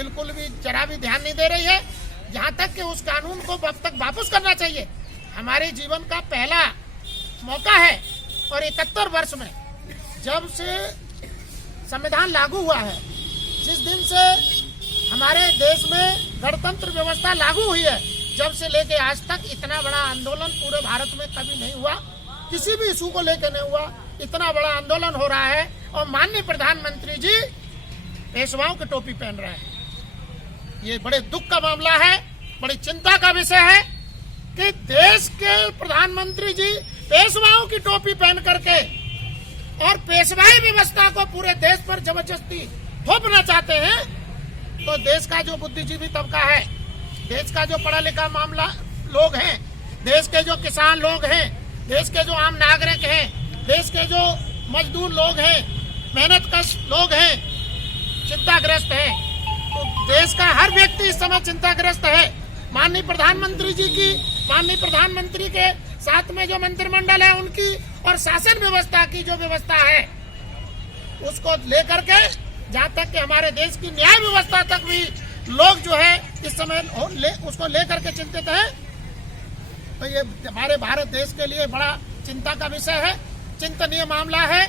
बिल्कुल भी जरा भी ध्यान नहीं दे रही है। यहाँ तक कि उस कानून को अब तक वापस करना चाहिए। हमारे जीवन का पहला मौका है और 71 वर्ष में जब से संविधान लागू हुआ है, जिस दिन से हमारे देश में गणतंत्र व्यवस्था लागू हुई है, जब से लेके आज तक इतना बड़ा आंदोलन पूरे भारत में कभी नहीं हुआ। किसी भी इशू को लेकर नहीं हुआ। इतना बड़ा आंदोलन हो रहा है और माननीय प्रधानमंत्री जी पेशवाओं की टोपी पहन रहे हैं। ये बड़े दुख का मामला है, बड़ी चिंता का विषय है कि देश के प्रधानमंत्री जी पेशवाओं की टोपी पहन करके और पेशवाई व्यवस्था को पूरे देश पर जबरदस्ती थोपना चाहते हैं। तो देश का जो बुद्धिजीवी तबका है, देश का जो पढ़ा लिखा मामला लोग हैं, देश के जो किसान लोग हैं, देश के जो आम नागरिक हैं, देश के जो मजदूर लोग हैं, मेहनतकश लोग हैं, चिंताग्रस्त हैं। तो देश का हर व्यक्ति इस समय चिंताग्रस्त है। माननीय प्रधानमंत्री के साथ में जो मंत्रिमंडल है उनकी और शासन व्यवस्था की जो व्यवस्था है उसको लेकर के, जहाँ तक कि हमारे देश की न्याय व्यवस्था तक भी लोग जो है इस समय उसको लेकर के चिंतित है। तो ये हमारे भारत देश के लिए बड़ा चिंता का विषय है, चिंतनीय मामला है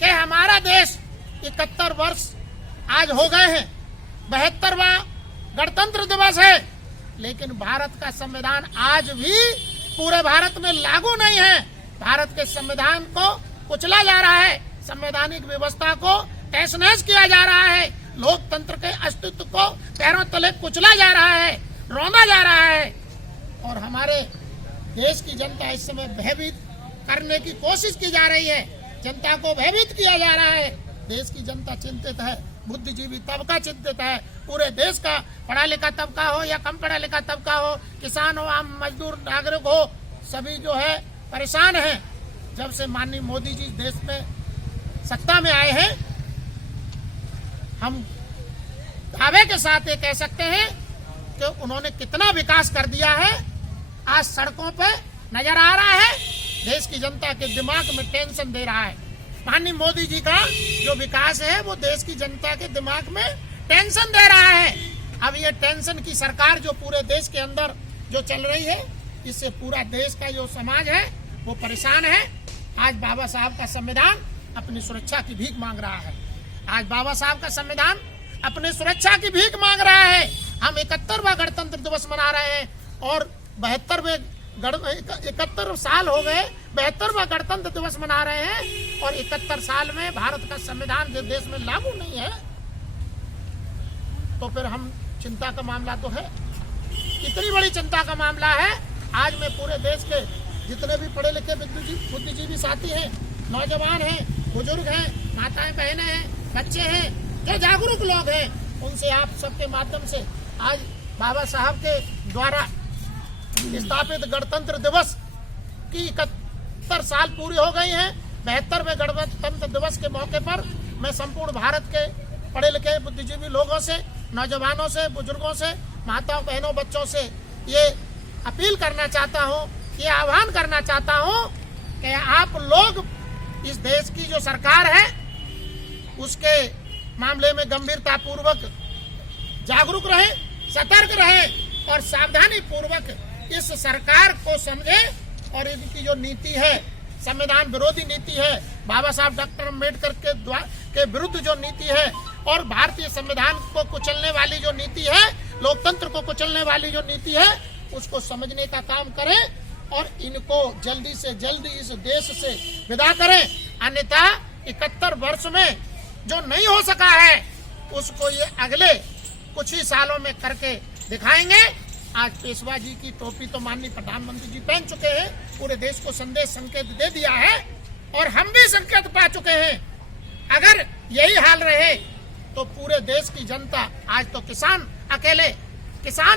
कि हमारा देश 71 वर्ष आज हो गए हैं, 72वां गणतंत्र दिवस है, लेकिन भारत का संविधान आज भी पूरे भारत में लागू नहीं है। भारत के संविधान को कुचला जा रहा है, संवैधानिक व्यवस्था को तहस नहस किया जा रहा है, लोकतंत्र के अस्तित्व को पैरों तले कुचला जा रहा है, रौंदा जा रहा है। और हमारे देश की जनता इस समय भयभीत करने की कोशिश की जा रही है, जनता को भयभीत किया जा रहा है। देश की जनता चिंतित है, बुद्धिजीवी तबका चिंतित है, पूरे देश का पढ़ा लिखा तबका हो या कम पढ़ा लिखा तबका हो, किसान हो, आम मजदूर नागरिक हो, सभी जो है परेशान हैं। जब से माननीय मोदी जी देश में सत्ता में आए हैं, हम दावे के साथ ये कह सकते हैं कि उन्होंने कितना विकास कर दिया है, आज सड़कों पे नजर आ रहा है। देश की जनता के दिमाग में टेंशन दे रहा है। माननीय मोदी जी का जो विकास है वो देश की जनता के दिमाग में टेंशन दे रहा है। अब ये टेंशन की सरकार जो पूरे देश के अंदर जो चल रही है, इससे पूरा देश का जो समाज है वो परेशान है। आज बाबा साहब का संविधान अपनी सुरक्षा की भीख मांग रहा है। आज बाबा साहब का संविधान अपनी सुरक्षा की भीख मांग रहा है। हम 71वां गणतंत्र दिवस मना रहे हैं और 71 साल हो गए, 72वां गणतंत्र दिवस मना रहे हैं और 71 साल में भारत का संविधान जो देश में लागू नहीं है, तो फिर हम चिंता का मामला तो है। कितनी बड़ी चिंता का मामला है। आज मैं पूरे देश के जितने भी पढ़े लिखे बुद्धिजीवी साथी हैं, नौजवान हैं, बुजुर्ग हैं, माताएं बहनें हैं, बच्चे हैं, जो जागरूक लोग हैं, उनसे आप सबके माध्यम से आज बाबा साहब के द्वारा स्थापित गणतंत्र दिवस की 71 साल पूरी हो गई हैं। 72वें गणतंत्र दिवस के मौके पर मैं संपूर्ण भारत के पढ़े लिखे बुद्धिजीवी लोगों से, नौजवानों से, बुजुर्गों से, माताओं बहनों बच्चों से ये अपील करना चाहता हूँ, ये आह्वान करना चाहता हूँ कि आप लोग इस देश की जो सरकार है उसके मामले में गंभीरता पूर्वक जागरूक रहे, सतर्क रहे और सावधानी पूर्वक इस सरकार को समझे। और इनकी जो नीति है, संविधान विरोधी नीति है, बाबा साहब डॉक्टर अम्बेडकर के विरुद्ध जो नीति है और भारतीय संविधान को कुचलने वाली जो नीति है, लोकतंत्र को कुचलने वाली जो नीति है, उसको समझने का काम करें और इनको जल्दी से जल्दी इस देश से विदा करें। अन्यथा 71 वर्ष में जो नहीं हो सका है उसको ये अगले कुछ ही सालों में करके दिखाएंगे। आज पेशवा जी की टोपी तो माननीय प्रधानमंत्री जी पहन चुके हैं, पूरे देश को संदेश संकेत दे दिया है और हम भी संकेत पा चुके हैं। अगर यही हाल रहे तो पूरे देश की जनता, आज तो किसान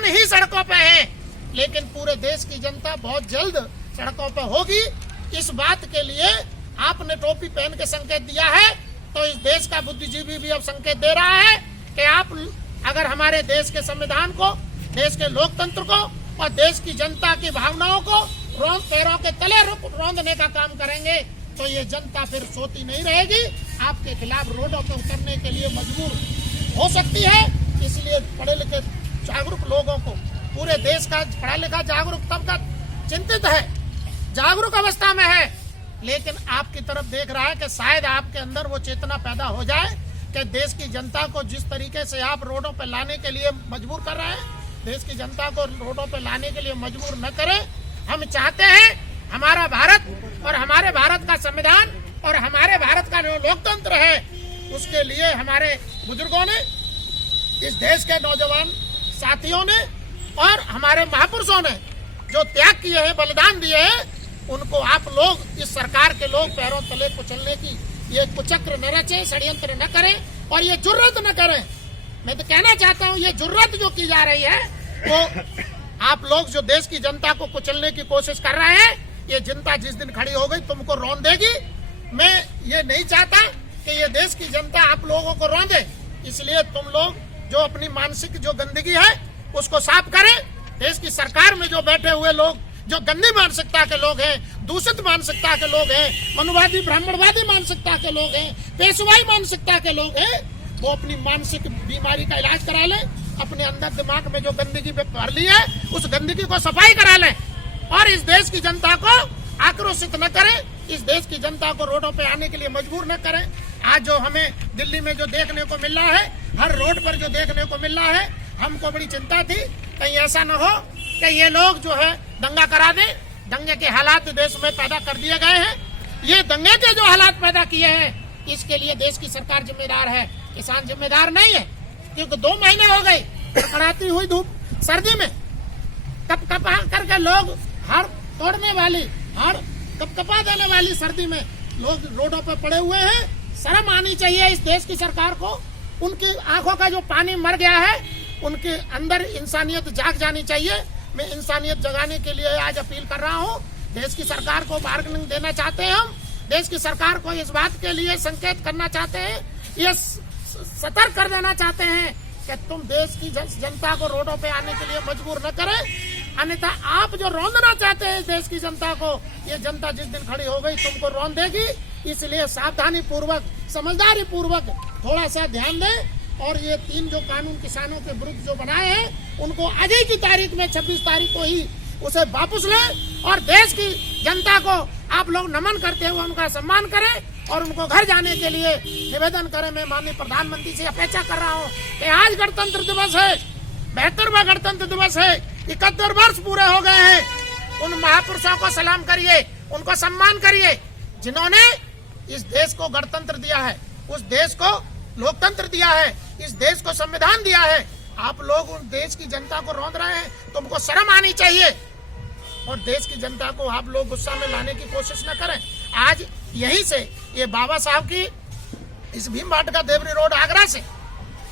ही सड़कों पे हैं, लेकिन पूरे देश की जनता बहुत जल्द सड़कों पर होगी। इस बात के लिए आपने टोपी पहन के संकेत दिया है, तो इस देश का बुद्धिजीवी भी अब संकेत दे रहा है कि आप अगर हमारे देश के संविधान को, देश के लोकतंत्र को और देश की जनता की भावनाओं को पैरों के तले रौंदने का काम करेंगे तो ये जनता फिर सोती नहीं रहेगी, आपके खिलाफ रोडों पर उतरने के लिए मजबूर हो सकती है। इसलिए देश का पढ़ा लिखा जागरूक तबका चिंतित है, जागरूक अवस्था में है, लेकिन आपकी तरफ देख रहा है कि शायद आपके अंदर वो चेतना पैदा हो जाए कि देश की जनता को जिस तरीके से आप रोडों पर लाने के लिए मजबूर कर रहे हैं, देश की जनता को रोडों पर लाने के लिए मजबूर न करें। हम चाहते हैं हमारा भारत और हमारे भारत का संविधान और हमारे भारत का जो लोकतंत्र है, उसके लिए हमारे बुजुर्गों ने, इस देश के नौजवान साथियों ने और हमारे महापुरुषों ने जो त्याग किए हैं, बलिदान दिए हैं, उनको आप लोग, इस सरकार के लोग पैरों तले कुचलने की ये कुचक्र न रचे, षड्यंत्र न करें और ये जुर्रत न करें। मैं तो कहना चाहता हूँ ये जुर्रत जो की जा रही है, वो आप लोग जो देश की जनता को कुचलने की कोशिश कर रहे हैं, ये जनता जिस दिन खड़ी हो गई तुमको रौंद देगी। मैं ये नहीं चाहता कि ये देश की जनता आप लोगों को रौंदे, इसलिए तुम लोग जो अपनी मानसिक जो गंदगी है उसको साफ करें। देश की सरकार में जो बैठे हुए लोग जो गंदी मानसिकता के लोग हैं, दूषित मानसिकता के लोग हैं, मनुवादी ब्राह्मणवादी मानसिकता के लोग हैं, पेशवाई मानसिकता के लोग हैं, वो अपनी मानसिक बीमारी का इलाज करा लें। अपने अंदर दिमाग में जो गंदगी पे भर ली है उस गंदगी को सफाई करा लें और इस देश की जनता को आक्रोशित न करें, इस देश की जनता को रोडों पे आने के लिए मजबूर न करें। आज जो हमें दिल्ली में जो देखने को मिल रहा है, हर रोड पर जो देखने को मिल रहा है, हमको बड़ी चिंता थी कहीं ऐसा न हो कि ये लोग जो है दंगा करा दें। दंगे के हालात देश में पैदा कर दिए गए हैं। ये दंगे के जो हालात पैदा किए हैं, इसके लिए देश की सरकार जिम्मेदार है, किसान जिम्मेदार नहीं है। क्योंकि 2 महीने हो गए कड़ाती हुई धूप सर्दी में कपकपा करके लोग हाड़ तोड़ने वाली, हाड़ कपकपा देने वाली सर्दी में लोग रोडों पर पड़े हुए हैं। शर्म आनी चाहिए इस देश की सरकार को। उनकी आंखों का जो पानी मर गया है, उनके अंदर इंसानियत जाग जानी चाहिए। मैं इंसानियत जगाने के लिए आज अपील कर रहा हूँ। देश की सरकार को वार्निंग देना चाहते हैं हम, देश की सरकार को इस बात के लिए संकेत करना चाहते हैं, ये सतर्क कर देना चाहते हैं कि तुम देश की जनता को रोडों पे आने के लिए मजबूर न करें, अन्यथा आप जो रौंदना चाहते हैं इस देश की जनता को, ये जनता जिस दिन खड़ी हो गई तुमको रौंद देगी। इसलिए सावधानी पूर्वक, समझदारी पूर्वक थोड़ा सा ध्यान दें और ये 3 जो कानून किसानों के विरुद्ध जो बनाए हैं, उनको आज ही की तारीख में 26 तारीख को ही उसे वापस लें और देश की जनता को आप लोग नमन करते हुए उनका सम्मान करें और उनको घर जाने के लिए निवेदन करें। मैं माननीय प्रधानमंत्री से अपेक्षा कर रहा हूँ कि आज गणतंत्र दिवस है, 72वां गणतंत्र दिवस है, 71 वर्ष पूरे हो गए हैं। उन महापुरुषों को सलाम करिए, उनको सम्मान करिए जिन्होंने इस देश को गणतंत्र दिया है, उस देश को लोकतंत्र दिया है, इस देश को संविधान दिया है। आप लोग उन देश की जनता को रौंद रहे हैं, तुमको शर्म आनी चाहिए और देश की जनता को आप लोग गुस्सा में लाने की कोशिश न करें। आज यहीं से ये बाबा साहब की इस भीमबाटका देवरी रोड आगरा से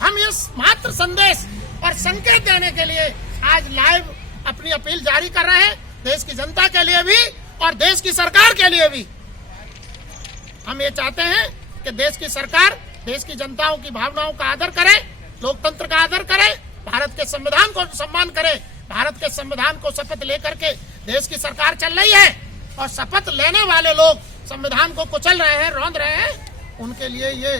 हम ये मात्र संदेश और संकेत देने के लिए आज लाइव अपनी अपील जारी कर रहे हैं, देश की जनता के लिए भी और देश की सरकार के लिए भी। हम ये चाहते हैं कि देश की सरकार देश की जनताओं की भावनाओं का आदर करे, लोकतंत्र का आदर करे, भारत के संविधान को सम्मान करे। भारत के संविधान को शपथ लेकर के देश की सरकार चल रही है और शपथ लेने वाले लोग संविधान को कुचल रहे हैं, रौंद रहे हैं। उनके लिए ये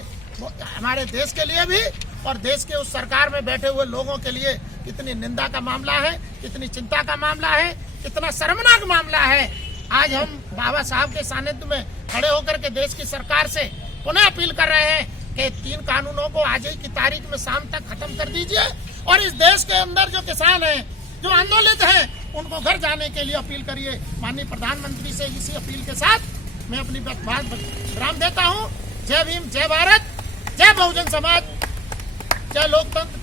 हमारे देश के लिए भी और देश के उस सरकार में बैठे हुए लोगों के लिए कितनी निंदा का मामला है, कितनी चिंता का मामला है, कितना शर्मनाक मामला है। आज हम बाबा साहब के सानिध्य में खड़े होकर के देश की सरकार से पुनः अपील कर रहे हैं कि 3 कानूनों को आज ही की तारीख में शाम तक खत्म कर दीजिए और इस देश के अंदर जो किसान हैं, जो आंदोलित हैं, उनको घर जाने के लिए अपील करिए। माननीय प्रधानमंत्री से इसी अपील के साथ मैं अपनी बात विराम देता हूँ। जय भीम, जय भारत, जय बहुजन समाज, जय लोकतंत्र।